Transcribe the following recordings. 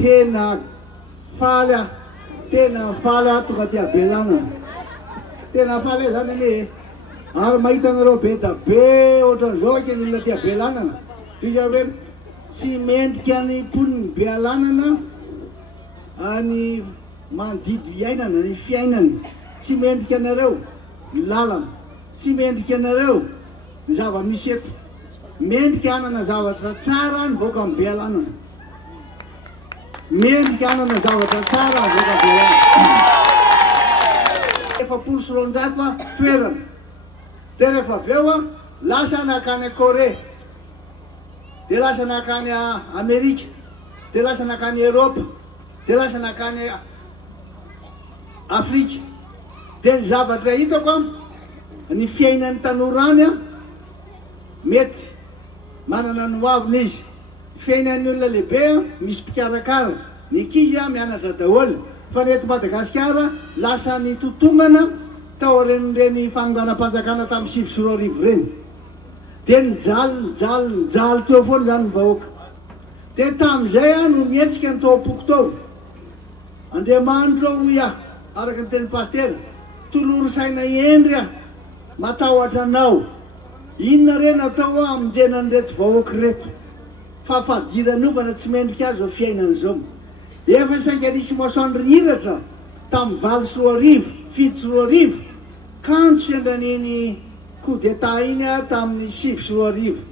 tena faly tonga ty abelana tena faly zany le ary mahita anareo be da be ohatran'izao aky ny olona ty abelanana toy hoe tsy mendrika ny mponiny bealanana any mandidy iainana ny fiainana tsy mendrika anareo ny lalana tsy mendrika anareo ny zava-misy eto mendrika anana zavatra tsara ny voaka amin'ny bealanana mendrika anana zavatra tsara ny voaka amin'ny bealanana efapolo sy roanjato a toerana de rehefa avy eo a lasa nakany Corée de lasa nakany Amerika de lasa nakany Europe de lasa nakany Afrika de ny zavatra hitako ny fiainan'ny tanora any a mety manana ny hoaviny izy fiainan'ny olona lehibe misy mpikarakara ny ankizy mianatra daholo fa ny eto Madagasikara lasa ny totongana tao renireny fanonganam-panjakana tamin'ny 7 sy 10 arivo reny de nijaly teo foana zany ny vahoaka de tamin'izay no mihetsika ny taopoko tao Andriamanitra hoy aho araka ny teny paster toloro saina endry aho matahotra anao inona reny atao aminjenany reto vahoaka reto fa fadiran'ovana tsy mendrika azy ao fiainana zao efa sainga nisy masoandro hiratra tamin'ny 7 sy 10 arivo 7 sy 10 arivo kanto sy andraniny coup d'état iny tamin'ny 7 sy 10 arivo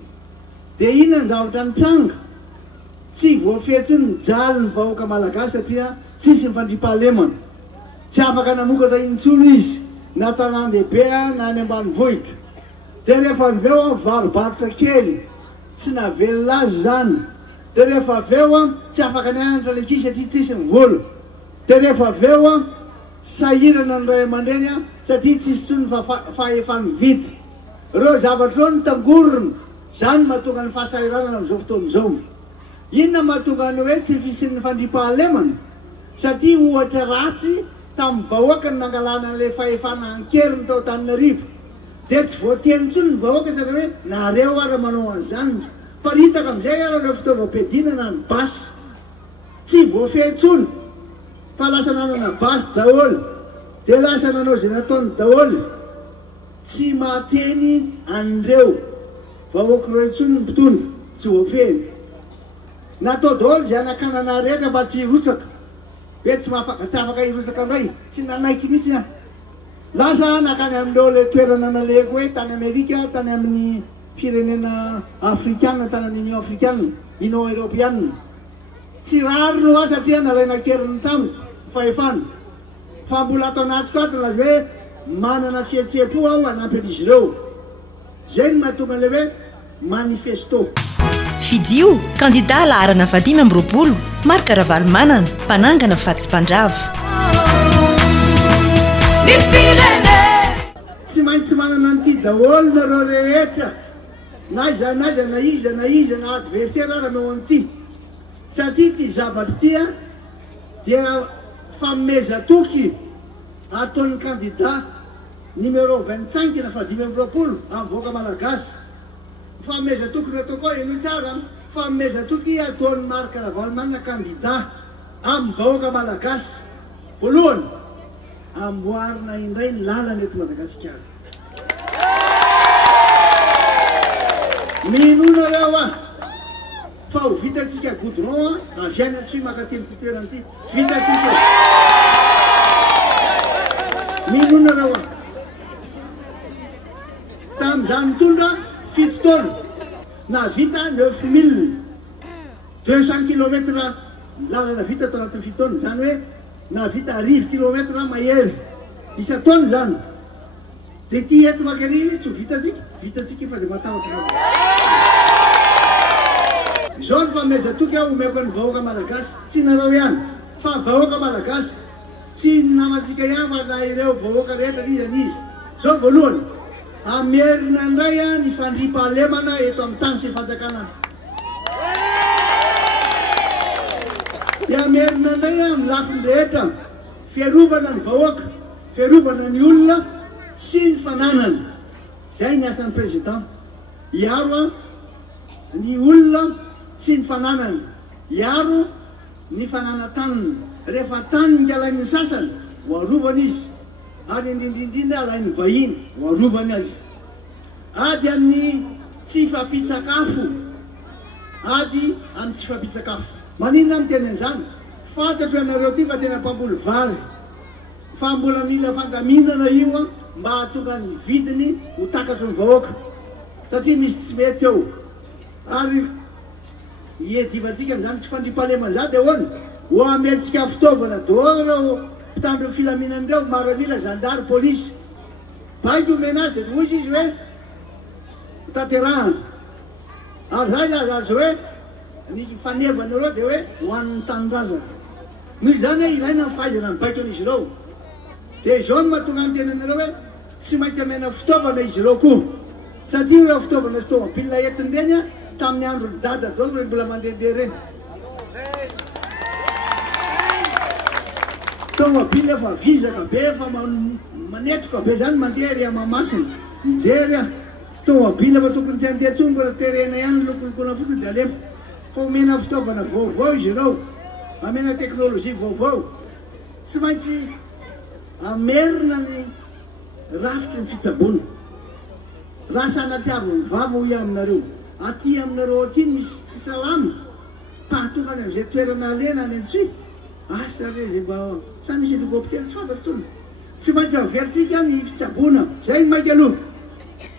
de inona ny zavatra nitranga tsy voafeto iny nijaly ny vahoaka malagasy satria tsisy mifandripahalemana tsy afaka namokatra intsolo izy na tanàn-dehibe na any ambanivohitra de rehefa avy eo varobarotra kely tsy navelona azy zany de rehefa avy eo tsy afaka nianatra le ankizy satria tsisy ny vola de rehefa avy eo sahirana ny ray aman-dreny satria tsisy tsony fahefan'ny vita reo zavatra reo ny tangorona zany mahatonga ny fahasahiranana amin'izao fotoan'izao inona mahatonga ny hoe tsy fisin'ny fandripahalemana satria ohatra ratsy tamin'ny vahoaka ny nangalana le fahefana ankeriny tao Antananarivo de tsy voateny tsony ny vahoaka satria hoe nareo ara manao an'izany paritaka amin'izay ara le fitaovam-piadinana ny basy tsy voafehy tsony fa lasa nanana basy daholo de lasa nanao zay nataony daholo tsy mahateny an'ireo vahoaka reo tsony ny mpitondra tsy voafehy natao daholo zay anakanana rehetra mba tsy hirotsaka hoe tsy afaka hirotsaka ndray tsy nanaiky mihitsy a lasa nakany amin'ireo le toerana naleko hoe tany Amerika tany amin'ny firenena afrikana tany amin'ny Union afrikana Union européenne tsy rary no satria nalaina keriny tamiko fahefana fa mbola atao anatiko ato lazy hoe manana fihetsepo aho hanampy an'izy ireo zay ny mahatonga le hoe manifesto Fidio candidat laharana 5 Marc Ravalomanana mpanangana Fatsipandravy tsy maintsy manana an'ity daholo nareo rehetra na iza na adversaire ara nao an'ity satria ty zavatra ty dia famezatoky ataon'ny candidat numéro 25 na 5 amin'ny voaka malagasy famezatoky natao koa ino tsara famezatoky ataon'ny Marc Ravalomanana candidat amin'ny vahoaka malagasy voalohany amboarina indray ny lalana eto Madagasikara minona reo fa ho vitatsika goudron aviana tsy makateny fitoerana ty vitatsika minona reo tamin'izany tondra 7 taona na vita 9200 kilometra lalana vita tao anatin'ny 7 taona zany hoe na vita 1000 kilometra mahery isa-taona zany de ty eto makariry tsy ho vitatsika fa de matahotra zao ny famezatoky aho omeko ny vahoaka malagasy tsy nareo ihany fa vahoaka malagasy tsy namatsika ihany fa na ireo vahoaka rehetra izy zao voalohany amerina indray ny fandripahalemana eto amin'ny tany sy fanjakana de amerina indray amin'ny lafiny rehetra fiarovana ny vahoaka fiarovana ny olona sy ny fananana zay ny asan'ny président hiaro ny olona sy ny fananana hiaro ny fananatanina rehefa tany alain'ny sasany hoarovana izy ary indrindrindrindra alain'ny vahiny hoarovany azy ady amin'ny tsy fampitsakafo ady amin'ny tsy fampitsakafo maninona ny tenan'izany fantatro ianareo ty fa tena mpamboly vary fa mbola mila fandaminana io a mba hahatonga ny vidiny ho takatro ny vahoaka satria misy tsy mety eo ary iedivantsika am'izany tsy fandrimpahalemana de hoany ho ametsika fitaovana daholo mpitandro filaminan'ireo maravila zandary polisy baiko menazy de toizy izy hoe tanterahana ary zay laza azy hoe ny fanevana de hoe hoan'ny tanindrazana noho izany hoe ilaina ny fahaizana ny baiko an'izy ireo de zao no mahatonga ny tenanareo hoe tsy maintsy amena fitaovana izy ireo koa satria ireo fitaovana sy tômôbilina entiny reny a tamin'ny andro ny dada dolo reny mbola mandehandeha reny tômôbily efa vizaka be efa manetroka be zany mandeha ry amamasina mijery a tômôbily efa tokony tsy andeha tsony mbola terena ihany lokolokona fotsiny de alefa fa omena fitaovana vaovao izy ireo amena teknôlôzia vaovao tsy maintsy amerina ny rafitry ny fitsabona raha sanatiavony vava ho i aminareo aty aminareo aty misy salama pahatongany am'izay toerana alena any antsy asa re zay mba sa misy helikoptera tsy fantatro tsony tsy maintsy averitsika ny fitsabona zay ny mainky aloha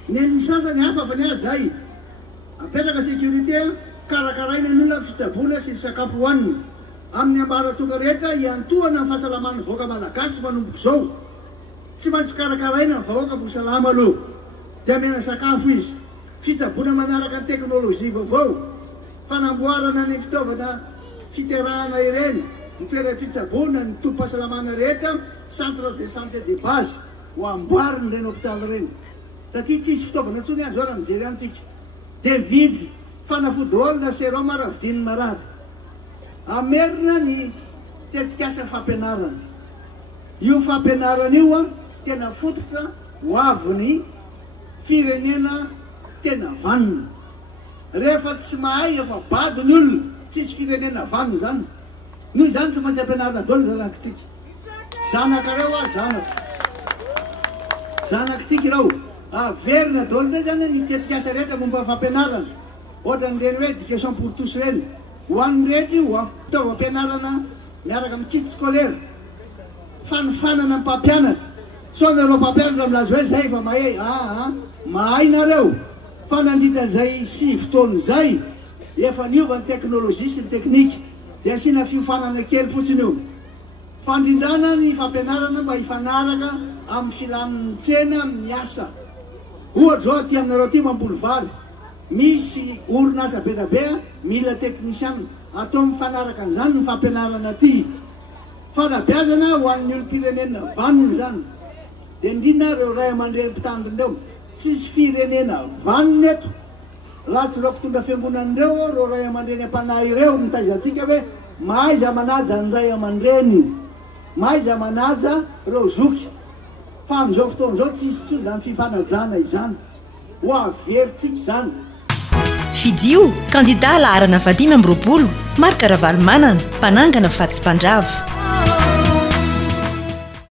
ny sasany hafa fa ny azy zay apetraka sécurité karakaraina ny olona fitsabona sy ny sakafo hoaniny amin'ny ambara tonga rehetra iantohana ny fahasalaman'ny vahoaka malagasy manomboko zao tsy maintsy karakaraina ny vahoaka mbo salama aloha de amena sakafo izy fitsabona manaraka ny teknôlôzia vaovao fanamboarana ny fitaovana fiterahana ireny ny toeram-pitsabona ny tompo-pahasalamana rehetra centre de santé de base ho amboariny reny hôpitaly reny satria tsisy fitaovana tsony azy zao raha mijery antsika de vidy fanafody olona seroma ravidiny marary amerina ny tetikasa fampianarana io fampianarana io a tena fototra ho avy firenena tena vanina rehefa tsy mahay efa bady ny olona tsisy firenena vanina zany noho izany tsy maintsy ampianarana dolo zanakitsika zanakareo a zanakitsika ireo averina dolo ndray zany ny tetikasa rehetra momba fampianarana ohatra ny reny hoe éducation pour tous reny hoan'ny rehetra io fitaovam-pianarana miaraka amin'ny kit scolaire fanofanana ny mpampianatra so nareo mpampianatra milazy hoe zay fa mahay mahay nareo fa nandritran'izay 6 taona zay efa niova ny teknôlôzia sy ny teknika de asiana fiofanana kely fotsiny io fandrindrana ny fampianarana mba hifanaraka amin'ny filan'ny tsena amin'ny asa ohatra zao aty aminareo aty mamboly vary misy orinasa be da be mila teknisiana atao mifanaraka an'izany ny fampianarana aty fanabeazana ho an'ny olo-pirenena vaniny zany de indrina reo ray aman-dreny mpitandrindreo tsisy firenena vaniny eto raha tsy reo mpitondra fiangonan'ireo reo ray aman-dreny ampanahy ireo mitaizantsika hoe maiza manaja ny ray aman-dreny maiza manaja reo zoky fa am'izao fotoana zao tsisy tsony zany fifanajana izany ho averitsika zany fidio kandida laharana 5 amby roapolo Marc Ravalomanana mpanangana Fatsy Mpanjava